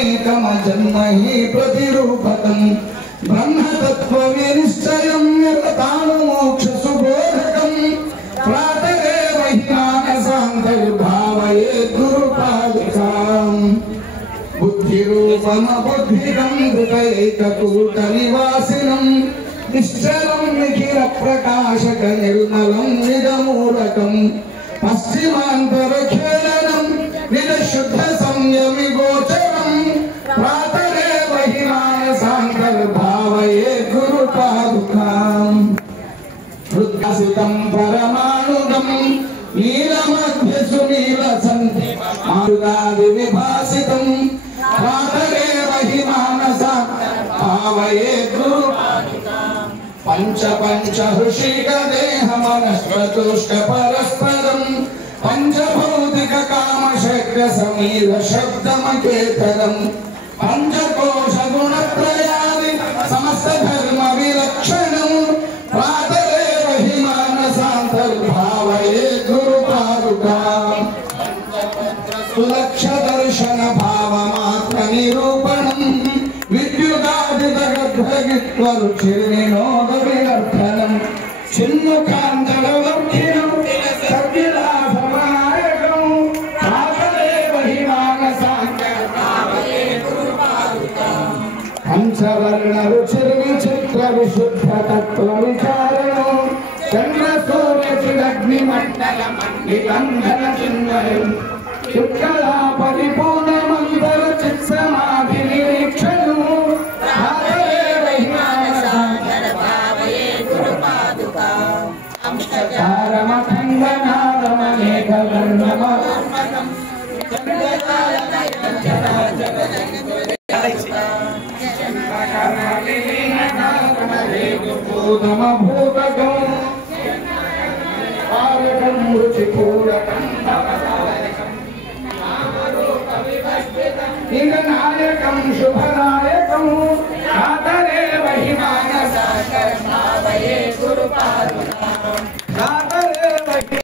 ब्रह्ममेकमजन्महि प्रतिरूपकम् ब्रह्मतत्त्वविनिश्चयं निर्ताणमोक्षसुबोधकम् प्रातरेव हि मानसान्तर्भावयेत् गुरुपादिकाम् बुद्धिरूपमबुद्धिकं हृदयैककूटनिवासिनं निश्चलं निखिलप्रकाशकनिर्मलं निजमूलकं पश्चिमान्तरखेलनं निजशुद्धसंयमिगोचरं प्रातरेव हि मानसान्तर्भावयेत् गुरुपादुकाम् रुद्रसितं परमाणुगं नीलमध्यसुनीलसन्ति मारुदादिविभासितं प्रातरेव हि मानसान्तर्भावयेत् गुरुपादुकाम् पंच हृषिकदेहमनस्वतुष्टपरस्परं पञ्चभौतिककामशक्यसमीरशब्दमकेतरं पञ्चकोशगुणत्रयादि समस्तधर्मविलक्षणं प्रातरेव हि मानसान्तर्भावयेत् गुरुपादुकाम् सुलक्षदर्शनभावमात्रनिरूपणं विद्युदादितगद्भगित्वरुचिर्निनोदविनर्थनं चिन्मुखान्तरवर्धिनं सर्विलासमायकं प्रातरेव हि मानसान्तर्भावयेत् गुरुपादुकाम् पञ्चवर्णरुचिर्विचित्रविशुद्धतत्त्वविचारणो चन्द्रसूर्यचिदग्निमण्डलमण्डिबन्धनचिन्मयम् शुक्ला परिपूर्णमन्तरचित्समाधिनिरीक्षणम् प्रातरेव हि मानसान्तर्भावयेत् गुरुपादुकाम् तारमखण्डनादमनेकवर्णमोर्मकम् चन्द्रकालनयनचराचरभूतमभूतकम् आरकम् रुचिपूरकम् भवतारकम् नामरूपविवस्थितम् निगनायकम् शुभ